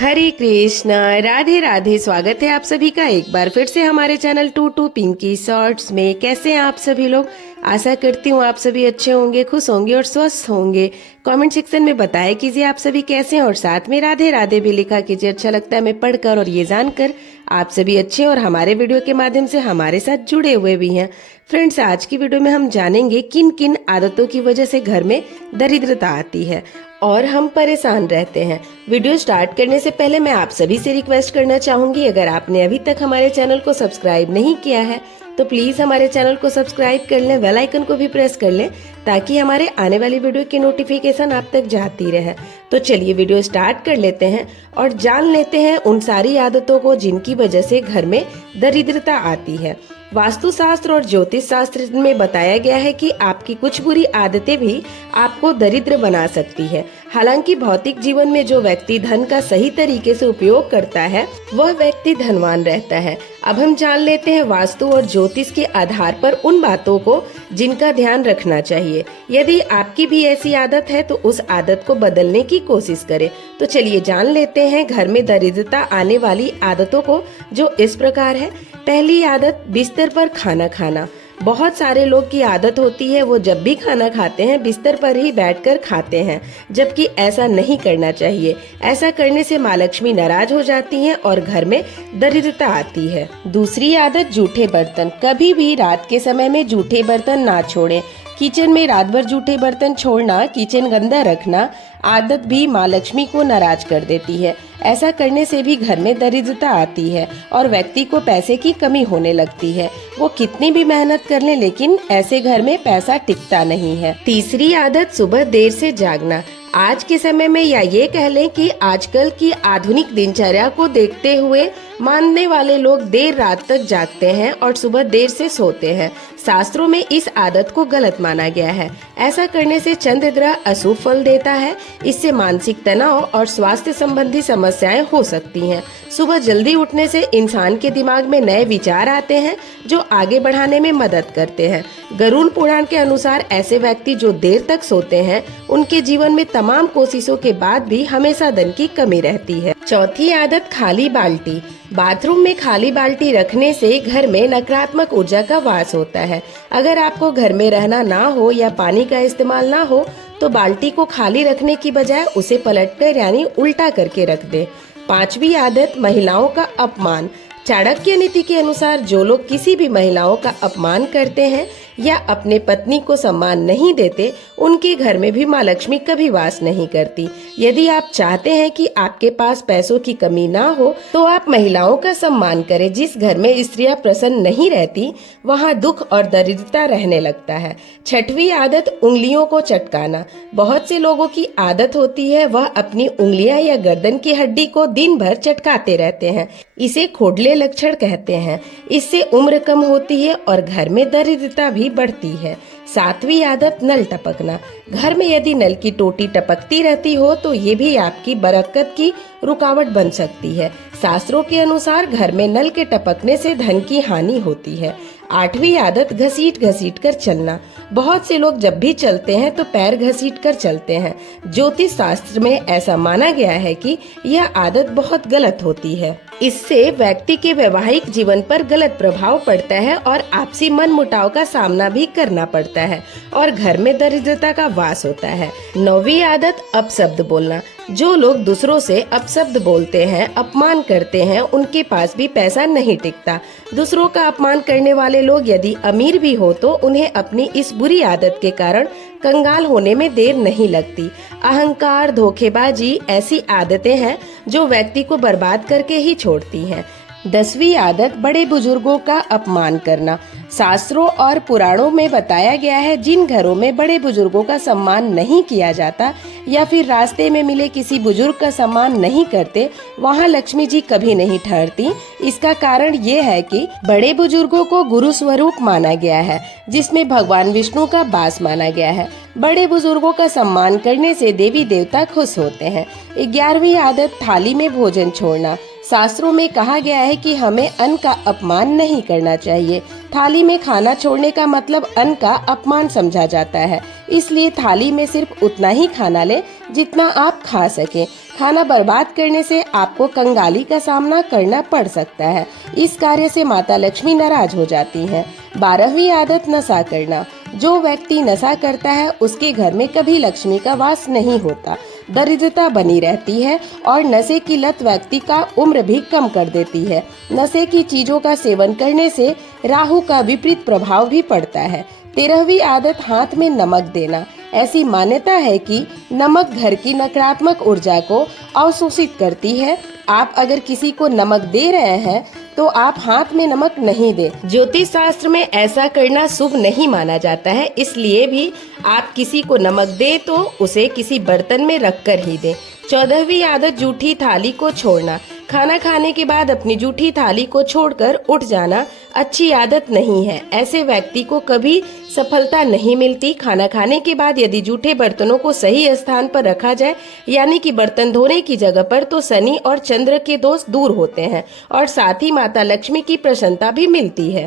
हरे कृष्णा, राधे राधे। स्वागत है आप सभी का एक बार फिर से हमारे channel tutu Pinky shorts में। कैसे हैं आप सभी लोग? आशा करती हूँ आप सभी अच्छे होंगे, खुश होंगे और स्वस्थ होंगे। कमेंट सेक्शन में बताया कीजिए आप सभी कैसे हैं और साथ में राधे राधे भी लिखा कीजिए। अच्छा लगता है हमें पढ़कर और ये जानकर आप सभी अच्छे और हमारे वीडियो के माध्यम से हमारे साथ जुड़े हुए भी हैं। फ्रेंड्स, आज की वीडियो में हम जानेंगे किन किन आदतों की वजह से घर में दरिद्रता आती है और हम परेशान रहते हैं। वीडियो स्टार्ट करने से पहले मैं आप सभी से रिक्वेस्ट करना चाहूंगी, अगर आपने अभी तक हमारे चैनल को सब्सक्राइब नहीं किया है तो प्लीज हमारे चैनल को सब्सक्राइब कर लें, बेल आइकन को भी प्रेस कर लें ताकि हमारे आने वाली वीडियो की नोटिफिकेशन आप तक जाती रहे। तो चलिए वीडियो स्टार्ट कर लेते हैं और जान लेते हैं उन सारी आदतों को जिनकी वजह से घर में दरिद्रता आती है। वास्तुशास्त्र और ज्योतिष शास्त्र में बताया गया है कि आपकी कुछ बुरी आदतें भी आपको दरिद्र बना सकती है। हालांकि भौतिक जीवन में जो व्यक्ति धन का सही तरीके से उपयोग करता है वह व्यक्ति धनवान रहता है। अब हम जान लेते हैं वास्तु और ज्योतिष के आधार पर उन बातों को जिनका ध्यान रखना चाहिए। यदि आपकी भी ऐसी आदत है तो उस आदत को बदलने की कोशिश करें। तो चलिए जान लेते हैं घर में दरिद्रता आने वाली आदतों को, जो इस प्रकार है। पहली आदत, बिस्तर पर खाना खाना। बहुत सारे लोग की आदत होती है वो जब भी खाना खाते हैं बिस्तर पर ही बैठकर खाते हैं, जबकि ऐसा नहीं करना चाहिए। ऐसा करने से माँ लक्ष्मी नाराज हो जाती हैं और घर में दरिद्रता आती है। दूसरी आदत, जूठे बर्तन। कभी भी रात के समय में जूठे बर्तन ना छोड़ें। किचन में रात भर जूठे बर्तन छोड़ना, किचन गंदा रखना आदत भी माँ लक्ष्मी को नाराज कर देती है। ऐसा करने से भी घर में दरिद्रता आती है और व्यक्ति को पैसे की कमी होने लगती है। वो कितनी भी मेहनत कर ले लेकिन ऐसे घर में पैसा टिकता नहीं है। तीसरी आदत, सुबह देर से जागना। आज के समय में या ये कह लें कि आजकल की आधुनिक दिनचर्या को देखते हुए मानने वाले लोग देर रात तक जागते हैं और सुबह देर से सोते हैं। शास्त्रों में इस आदत को गलत माना गया है। ऐसा करने से चंद्र ग्रह अशुभ फल देता है। इससे मानसिक तनाव और स्वास्थ्य संबंधी समस्याएं हो सकती हैं। सुबह जल्दी उठने से इंसान के दिमाग में नए विचार आते हैं जो आगे बढ़ाने में मदद करते हैं। गरुड़ पुराण के अनुसार ऐसे व्यक्ति जो देर तक सोते हैं उनके जीवन में तमाम कोशिशों के बाद भी हमेशा धन की कमी रहती है। चौथी आदत, खाली बाल्टी। बाथरूम में खाली बाल्टी रखने से घर में नकारात्मक ऊर्जा का वास होता है। अगर आपको घर में रहना ना हो या पानी का इस्तेमाल ना हो तो बाल्टी को खाली रखने की बजाय उसे पलटकर यानी उल्टा करके रख दे। पांचवी आदत, महिलाओं का अपमान। चाणक्य नीति के अनुसार जो लोग किसी भी महिलाओं का अपमान करते हैं या अपने पत्नी को सम्मान नहीं देते उनके घर में भी माँ लक्ष्मी कभी वास नहीं करती। यदि आप चाहते हैं कि आपके पास पैसों की कमी ना हो तो आप महिलाओं का सम्मान करें। जिस घर में स्त्रियां प्रसन्न नहीं रहती वहाँ दुख और दरिद्रता रहने लगता है। छठवीं आदत, उंगलियों को चटकाना। बहुत से लोगों की आदत होती है वह अपनी उंगलियां या गर्दन की हड्डी को दिन भर चटकाते रहते हैं। इसे खोडले लक्षण कहते हैं। इससे उम्र कम होती है और घर में दरिद्रता भी बढ़ती है। सातवीं आदत, नल टपकना। घर में यदि नल की टोटी टपकती रहती हो तो ये भी आपकी बरकत की रुकावट बन सकती है। शास्त्रों के अनुसार घर में नल के टपकने से धन की हानि होती है। आठवीं आदत, घसीट घसीट कर चलना। बहुत से लोग जब भी चलते हैं तो पैर घसीट कर चलते हैं। ज्योतिष शास्त्र में ऐसा माना गया है कि यह आदत बहुत गलत होती है। इससे व्यक्ति के वैवाहिक जीवन पर गलत प्रभाव पड़ता है और आपसी मनमुटाव का सामना भी करना पड़ता है और घर में दरिद्रता का वास होता है। नौवीं आदत, अपशब्द बोलना। जो लोग दूसरों से अपशब्द बोलते हैं, अपमान करते हैं, उनके पास भी पैसा नहीं टिकता। दूसरों का अपमान करने वाले लोग यदि अमीर भी हो तो उन्हें अपनी इस बुरी आदत के कारण कंगाल होने में देर नहीं लगती। अहंकार, धोखेबाजी ऐसी आदतें हैं जो व्यक्ति को बर्बाद करके ही छोड़ती हैं। 10वीं आदत, बड़े बुजुर्गों का अपमान करना। शास्त्रों और पुराणों में बताया गया है जिन घरों में बड़े बुजुर्गों का सम्मान नहीं किया जाता या फिर रास्ते में मिले किसी बुजुर्ग का सम्मान नहीं करते वहाँ लक्ष्मी जी कभी नहीं ठहरती। इसका कारण ये है कि बड़े बुजुर्गों को गुरु स्वरूप माना गया है जिसमें भगवान विष्णु का वास माना गया है। बड़े बुजुर्गों का सम्मान करने से देवी देवता खुश होते हैं। 11वीं आदत, थाली में भोजन छोड़ना। शास्त्रों में कहा गया है कि हमें अन्न का अपमान नहीं करना चाहिए। थाली में खाना छोड़ने का मतलब अन्न का अपमान समझा जाता है। इसलिए थाली में सिर्फ उतना ही खाना लें जितना आप खा सकें। खाना बर्बाद करने से आपको कंगाली का सामना करना पड़ सकता है। इस कार्य से माता लक्ष्मी नाराज हो जाती हैं। 12वीं आदत, नशा करना। जो व्यक्ति नशा करता है उसके घर में कभी लक्ष्मी का वास नहीं होता, दरिद्रता बनी रहती है और नशे की लत व्यक्ति का उम्र भी कम कर देती है। नशे की चीजों का सेवन करने से राहु का विपरीत प्रभाव भी पड़ता है। 13वीं आदत, हाथ में नमक देना। ऐसी मान्यता है कि नमक घर की नकारात्मक ऊर्जा को अवशोषित करती है। आप अगर किसी को नमक दे रहे हैं तो आप हाथ में नमक नहीं दें। ज्योतिष शास्त्र में ऐसा करना शुभ नहीं माना जाता है, इसलिए भी आप किसी को नमक दे तो उसे किसी बर्तन में रख कर ही दें। 14वीं आदत, जूठी थाली को छोड़ना। खाना खाने के बाद अपनी जूठी थाली को छोड़कर उठ जाना अच्छी आदत नहीं है। ऐसे व्यक्ति को कभी सफलता नहीं मिलती। खाना खाने के बाद यदि जूठे बर्तनों को सही स्थान पर रखा जाए, यानी कि बर्तन धोने की जगह पर, तो शनि और चंद्र के दोष दूर होते हैं और साथ ही माता लक्ष्मी की प्रसन्नता भी मिलती है।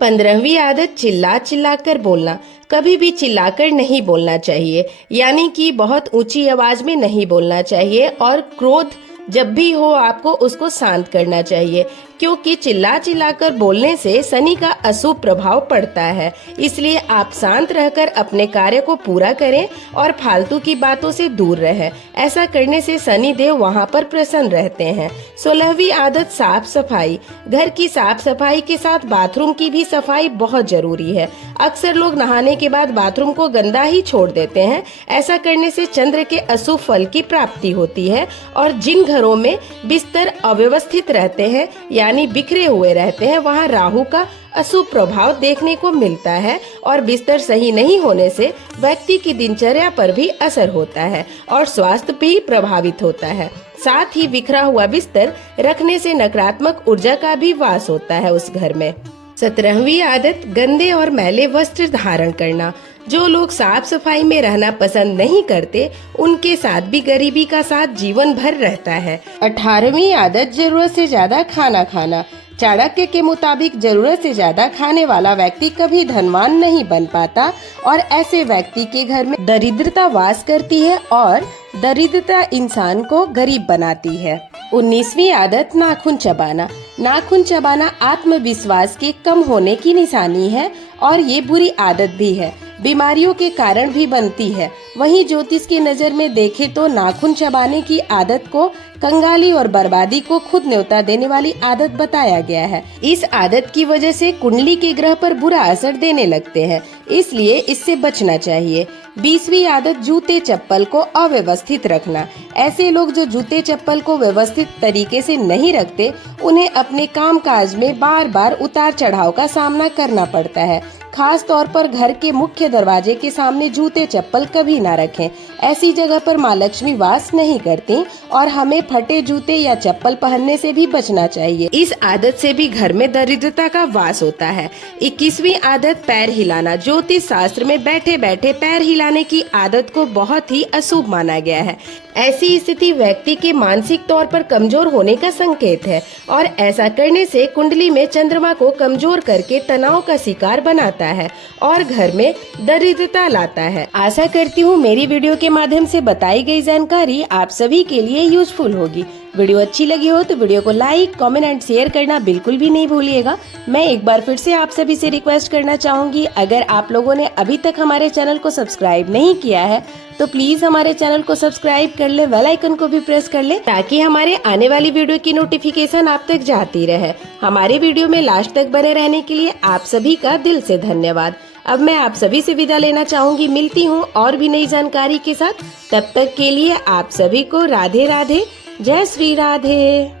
15वीं आदत, चिल्ला चिल्ला कर बोलना। कभी भी चिल्लाकर नहीं बोलना चाहिए, यानी कि बहुत ऊंची आवाज में नहीं बोलना चाहिए और क्रोध जब भी हो आपको उसको शांत करना चाहिए, क्योंकि चिल्ला चिल्ला कर बोलने से शनि का अशुभ प्रभाव पड़ता है। इसलिए आप शांत रहकर अपने कार्य को पूरा करें और फालतू की बातों से दूर रहें। ऐसा करने से शनि देव वहां पर प्रसन्न रहते हैं। 16वीं आदत, साफ सफाई। घर की साफ सफाई के साथ बाथरूम की भी सफाई बहुत जरूरी है। अक्सर लोग नहाने के बाद बाथरूम को गंदा ही छोड़ देते हैं। ऐसा करने से चंद्र के अशुभ फल की प्राप्ति होती है और जिन घरों में बिस्तर अव्यवस्थित रहते हैं यानी बिखरे हुए रहते हैं, वहां राहु का अशुभ प्रभाव देखने को मिलता है और बिस्तर सही नहीं होने से व्यक्ति की दिनचर्या पर भी असर होता है और स्वास्थ्य भी प्रभावित होता है। साथ ही बिखरा हुआ बिस्तर रखने से नकारात्मक ऊर्जा का भी वास होता है उस घर में। 17वीं आदत, गंदे और मैले वस्त्र धारण करना। जो लोग साफ सफाई में रहना पसंद नहीं करते, उनके साथ भी गरीबी का साथ जीवन भर रहता है। 18वीं आदत, जरूरत से ज्यादा खाना खाना। चाणक्य के मुताबिक जरूरत से ज्यादा खाने वाला व्यक्ति कभी धनवान नहीं बन पाता और ऐसे व्यक्ति के घर में दरिद्रता वास करती है और दरिद्रता इंसान को गरीब बनाती है। 19वीं आदत, नाखून चबाना। नाखून चबाना आत्मविश्वास के कम होने की निशानी है और ये बुरी आदत भी है, बीमारियों के कारण भी बनती है। वहीं ज्योतिष की नजर में देखे तो नाखून चबाने की आदत को कंगाली और बर्बादी को खुद न्योता देने वाली आदत बताया गया है। इस आदत की वजह से कुंडली के ग्रह पर बुरा असर देने लगते हैं, इसलिए इससे बचना चाहिए। 20वीं आदत, जूते चप्पल को अव्यवस्थित रखना। ऐसे लोग जो जूते चप्पल को व्यवस्थित तरीके से नहीं रखते, उन्हें अपने काम काज में बार बार उतार चढ़ाव का सामना करना पड़ता है। खास तौर पर घर के मुख्य दरवाजे के सामने जूते चप्पल कभी ना रखें। ऐसी जगह पर माँ लक्ष्मी वास नहीं करती और हमें फटे जूते या चप्पल पहनने से भी बचना चाहिए। इस आदत से भी घर में दरिद्रता का वास होता है। 21वीं आदत, पैर हिलाना। ज्योतिष शास्त्र में बैठे बैठे पैर हिलाने की आदत को बहुत ही अशुभ माना गया है। ऐसी स्थिति व्यक्ति के मानसिक तौर पर कमजोर होने का संकेत है और ऐसा करने से कुंडली में चंद्रमा को कमजोर करके तनाव का शिकार बनाता है और घर में दरिद्रता लाता है। आशा करती हूँ मेरी वीडियो के माध्यम से बताई गई जानकारी आप सभी के लिए यूजफुल होगी। वीडियो अच्छी लगी हो तो वीडियो को लाइक, कमेंट एंड शेयर करना बिल्कुल भी नहीं भूलिएगा। मैं एक बार फिर से आप सभी से रिक्वेस्ट करना चाहूंगी, अगर आप लोगों ने अभी तक हमारे चैनल को सब्सक्राइब नहीं किया है तो प्लीज हमारे चैनल को सब्सक्राइब कर ले, बेल आइकन को भी प्रेस कर ले ताकि हमारे आने वाली वीडियो की नोटिफिकेशन आप तक जाती रहे। हमारे वीडियो में लास्ट तक बने रहने के लिए आप सभी का दिल से धन्यवाद। अब मैं आप सभी से विदा लेना चाहूंगी, मिलती हूँ और भी नई जानकारी के साथ। तब तक के लिए आप सभी को राधे राधे, जय श्री राधे।